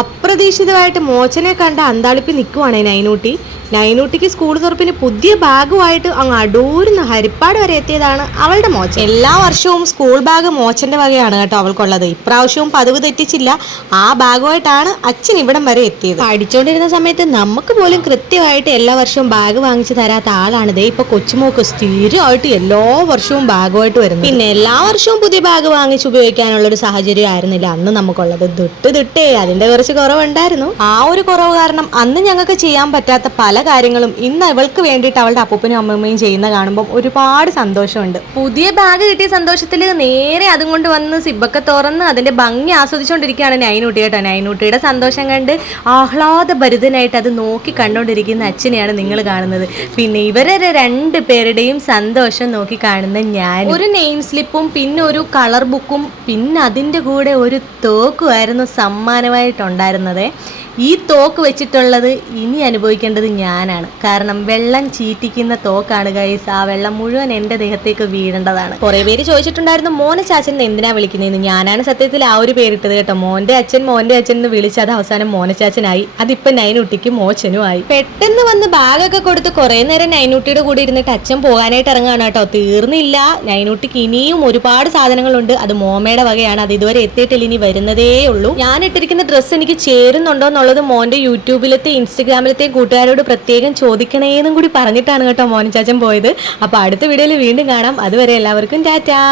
അപ്രതീക്ഷിതമായിട്ട് മോച്ചനെ കണ്ട അന്താളിപ്പി നിൽക്കുവാണ് നൈനൂട്ടി. നൈനൂട്ടിക്ക് സ്കൂൾ തുറപ്പിന് പുതിയ ബാഗുമായിട്ട് അങ്ങ് അടൂരുന്ന ഹരിപ്പാട് വരെ എത്തിയതാണ് അവളുടെ മോച്ചൻ. എല്ലാ വർഷവും സ്കൂൾ ബാഗ് മോച്ചന്റെ വകയാണ് കേട്ടോ അവൾക്കുള്ളത്. ഇപ്രാവശ്യവും പതിവ് തെറ്റിച്ചില്ല. ആ ബാഗുമായിട്ടാണ് അച്ഛൻ ഇവിടം വരെ എത്തിയത്. പഠിച്ചുകൊണ്ടിരുന്ന സമയത്ത് നമുക്ക് പോലും കൃത്യമായിട്ട് എല്ലാ വർഷവും ബാഗ് വാങ്ങിച്ചു തരാത്ത ആളാണ്. ദേ ഇപ്പൊ കൊച്ചുമോക്ക് സ്ഥിരമായിട്ട് എല്ലാ വർഷവും ബാഗുമായിട്ട് വരുന്നു പിന്നെ എല്ലാ വർഷവും പുതിയ ബാഗ് വാങ്ങിച്ച് ഉപയോഗിക്കാനുള്ള ഒരു സാഹചര്യം ആയിരുന്നില്ല അന്ന് നമുക്കുള്ളത്. ദുട്ട് ദുട്ടേ അതിന്റെ കുറച്ച് കുറവുണ്ടായിരുന്നു. ആ ഒരു കുറവ് കാരണം അന്ന് ഞങ്ങൾക്ക് ചെയ്യാൻ പറ്റാത്ത പല കാര്യങ്ങളും ഇന്ന് അവൾക്ക് വേണ്ടിയിട്ട് അവളുടെ അപ്പൂപ്പനും അമ്മമ്മയും ചെയ്യുന്ന കാണുമ്പോൾ ഒരുപാട് സന്തോഷമുണ്ട്. പുതിയ ബാഗ് കിട്ടിയ സന്തോഷത്തിൽ നേരെ അതും കൊണ്ട് വന്ന് സിബൊക്കെ തുറന്ന് അതിന്റെ ഭംഗി ആസ്വദിച്ചുകൊണ്ടിരിക്കുകയാണ് നൈനൂട്ടി കേട്ടോ. നൈനൂട്ടിയുടെ സന്തോഷം കണ്ട് ആഹ്ലാദഭരിതനായിട്ട് അത് നോക്കി കണ്ടുകൊണ്ടിരിക്കുന്ന അച്ഛനെയാണ് നിങ്ങൾ കാണുന്നത്. പിന്നെ ഇവരുടെ രണ്ട് പേരുടെയും സന്തോഷം നോക്കി കാണുന്ന ഞാൻ. ഒരു നെയിം സ്ലിപ്പും പിന്നെ ഒരു കളർ ബുക്കും പിന്നെ അതിന്റെ കൂടെ ഒരു തോക്കുമായിരുന്നു സമ്മാനമായിട്ടുണ്ടായിരുന്നത് ഈ തോക്ക് വെച്ചിട്ടുള്ളത് ഇനി അനുഭവിക്കേണ്ടത് ഞാനാണ്. കാരണം വെള്ളം ചീറ്റിക്കുന്ന തോക്കാണ് ഗൈസ് ആ വെള്ളം മുഴുവൻ എന്റെ ദേഹത്തേക്ക് വീഴേണ്ടതാണ്. കുറേ പേര് ചോദിച്ചിട്ടുണ്ടായിരുന്നു മോനെ ചാച്ചൻ എന്തിനാ വിളിക്കുന്നതെന്ന് ഞാനാണ് സത്യത്തിൽ ആ ഒരു പേരിട്ടത് കേട്ടോ. മോന്റെ അച്ഛൻ മോന്റെ അച്ഛൻ എന്ന് വിളിച്ച് അത് അവസാനം മോനച്ചാച്ചനായി അതിപ്പോൾ നൈനുട്ടിക്ക് മോച്ചനും ആയി. പെട്ടെന്ന് വന്ന് ബാഗൊക്കെ കൊടുത്ത് കുറേ നേരം നൈനുട്ടിയുടെ കൂടെ ഇരുന്നിട്ട് അച്ഛൻ പോകാനായിട്ട് ഇറങ്ങുകയാണ് കേട്ടോ. തീർന്നില്ല. നൈനുട്ടിക്ക് ഇനിയും ഒരുപാട് സാധനങ്ങളുണ്ട്. അത് മോമയുടെ വകയാണ്. അത് ഇതുവരെ എത്തിയിട്ടില്ല. ഇനി വരുന്നതേ ഉള്ളൂ. ഞാൻ ഇട്ടിരിക്കുന്ന ഡ്രസ്സ് എനിക്ക് ചേരുന്നുണ്ടോ എന്നുള്ളത് മോന്റെ യൂട്യൂബിലത്തെ ഇൻസ്റ്റഗ്രാമിലത്തെ കൂട്ടുകാരോട് പ്രത്യേകം ചോദിക്കണേന്നും കൂടി പറഞ്ഞിട്ടാണ് കേട്ടോ മോൻ ചാച്ചൻ പോയത്. അപ്പോൾ അടുത്ത വീഡിയോയിൽ വീണ്ടും കാണാം. അതുവരെ എല്ലാവർക്കും ടാറ്റാ.